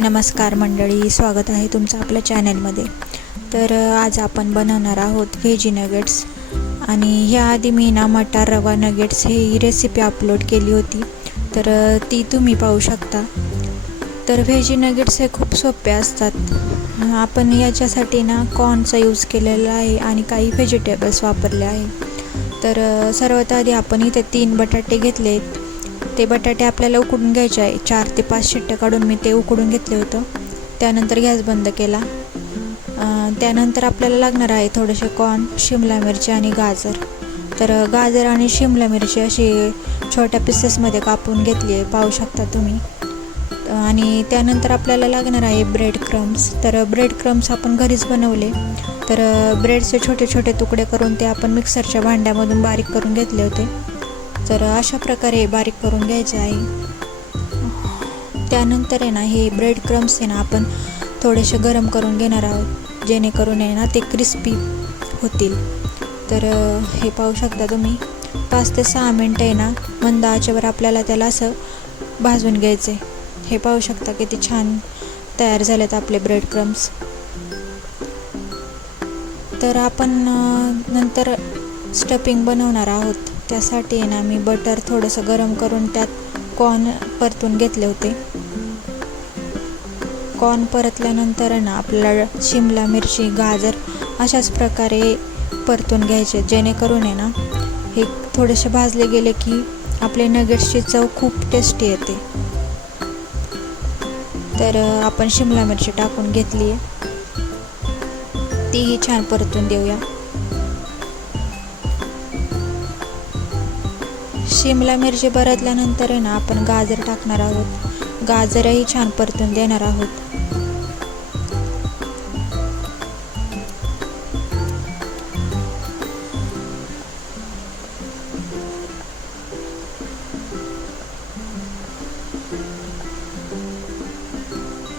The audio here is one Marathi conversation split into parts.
नमस्कार मंडळी, स्वागत आहे तुमचं आपल्या चॅनलमध्ये। तर आज आपण बनवणार आहोत व्हेजी नगेट्स। आणि ह्याआधी मी मटार रवा नगेट्स ही रेसिपी अपलोड केली होती, तर ती तुम्ही पाहू शकता। तर व्हेजी नगेट्स हे खूप सोपे असतात। आपण याच्यासाठी कॉर्नचा यूज केलेला आहे आणि काही व्हेजिटेबल्स वापरले आहे। तर सर्वात आधी आपण इथे 3 बटाटे घेतले। ते बटाटे आपल्याला उकडून घ्यायचे आहे। 4 ते 5 शिट्ट्या काढून मी ते उकडून घेतले होतं। त्यानंतर गॅस बंद केला। त्यानंतर आपल्याला लागणार आहे थोडेसे कॉर्न, शिमला मिरची आणि गाजर। तर गाजर आणि शिमला मिरची अशी छोट्या पीसेसमध्ये कापून घेतली आहे, पाहू शकता तुम्ही। आणि त्यानंतर आपल्याला लागणार आहे ब्रेड क्रम्स। तर ब्रेड क्रम्स आपण घरीच बनवले। तर ब्रेडचे छोटे छोटे तुकडे करून ते आपण मिक्सरच्या भांड्यामधून बारीक करून घेतले होते। तर अशा प्रकारे बारीक करून घ्यायचे आहे। त्यानंतर हे ब्रेड क्रम्स आपण थोडेसे गरम करून घेणार आहोत, जेणेकरून ते क्रिस्पी होतील। तर हे पाहू शकता तुम्ही। 5 ते 6 मिनिटं मंद आचेवर आपल्याला त्याला असं भाजून घ्यायचे। हे पाहू शकता किती छान तयार झालेत आपले ब्रेड क्रम्स। तर आपण नंतर स्टफिंग बनवणार आहोत। त्यासाठी मी बटर थोडंसं गरम करून त्यात कॉर्न परतून घेतले होते। कॉर्न परतल्यानंतर आपल्याला शिमला मिरची, गाजर अशाच प्रकारे परतून घ्यायचे, जेणेकरून हे थोडेसे भाजले गेले की आपले नगेट्सची चव खूप टेस्टी येते। तर आपण शिमला मिरची टाकून घेतली आहे, तीही छान परतून देऊया। शिमला मिरची परतल्यानंतर आपण गाजर टाकणार आहोत। गाजरही छान परतून देणार आहोत।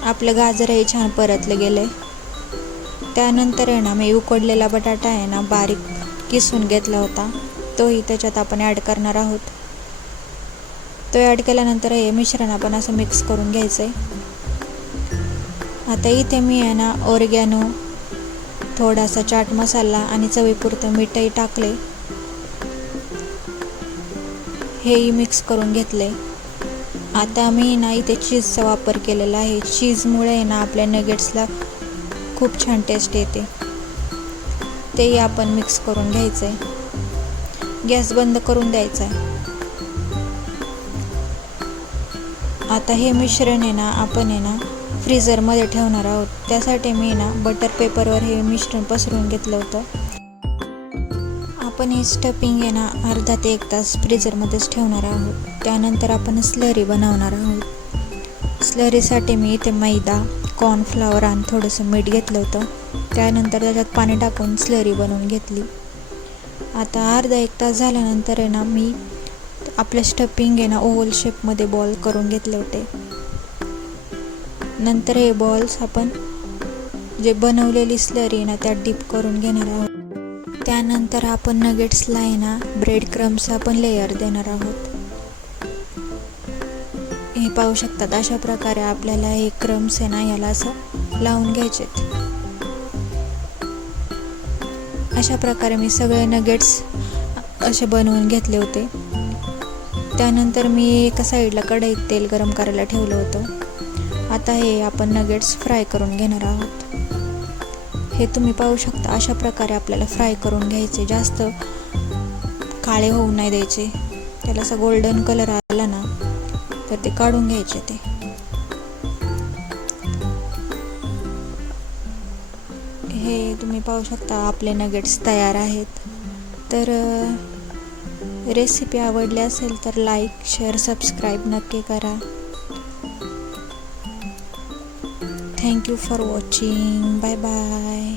आपलं गाजरही छान परतले गेले। त्यानंतर मी उकडलेला बटाटा बारीक किसून घेतला होता, तोही त्याच्यात आपण ॲड करणार आहोत। तो ॲड केल्यानंतर हे मिश्रण आपण असं मिक्स करून घ्यायचं आहे। आता इथे मी ऑर्गॅनो, थोडासा चाट मसाला आणि चवीपुरतं मीठही टाकले। हेही मिक्स करून घेतले। आता मी इथे चीजचा वापर केलेला आहे। चीजमुळे आपल्या नगेट्सला खूप छान टेस्ट येते। तेही आपण मिक्स करून घ्यायचं आहे। गॅस बंद करून द्यायचा आहे। आता हे मिश्रण आपण फ्रीजरमध्ये ठेवणार आहोत। त्यासाठी मी बटर पेपरवर हे मिश्रण पसरून घेतलं होतं। आपण ही स्टफिंग अर्धा ते 1 तास फ्रीजरमध्येच ठेवणार आहोत। त्यानंतर आपण स्लरी बनवणार आहोत। स्लरीसाठी मी इथे मैदा, कॉर्नफ्लॉवर आणि थोडंसं मीठ घेतलं होतं। त्यानंतर त्याच्यात पाणी टाकून स्लरी बनवून घेतली। आता अर्धा 1 तास झाल्यानंतर मी आपलं स्टफिंग ओव्हल शेपमध्ये बॉल करून घेतले होते। नंतर हे बॉल्स आपण जे बनवलेली स्लरी त्यात डिप करून घेणार आहोत। त्यानंतर आपण नगेट्सला ब्रेड क्रम्स आपण लेयर देणार आहोत। हे पाहू शकतात, अशा प्रकारे आपल्याला हे क्रम्स याला असं लावून घ्यायचे। अशा प्रकारे मी सगळे नगेट्स असे बनवून घेतले होते। त्यानंतर मी एका साईडला कढईत तेल गरम करायला ठेवलं होतं। आता हे आपण नगेट्स फ्राय करून घेणार आहोत। हे तुम्ही पाहू शकता, अशा प्रकारे आपल्याला फ्राय करून घ्यायचे। जास्त काळे होऊ नाही द्यायचे। त्याला असा गोल्डन कलर आला तर ते काढून घ्यायचे ते। हे तुम्ही पाहू शकता, आपले नगेट्स तयार आहेत। तर रेसिपी आवडली असेल तर लाईक, शेअर, सबस्क्राईब नक्की करा। Thank you for watching. Bye bye.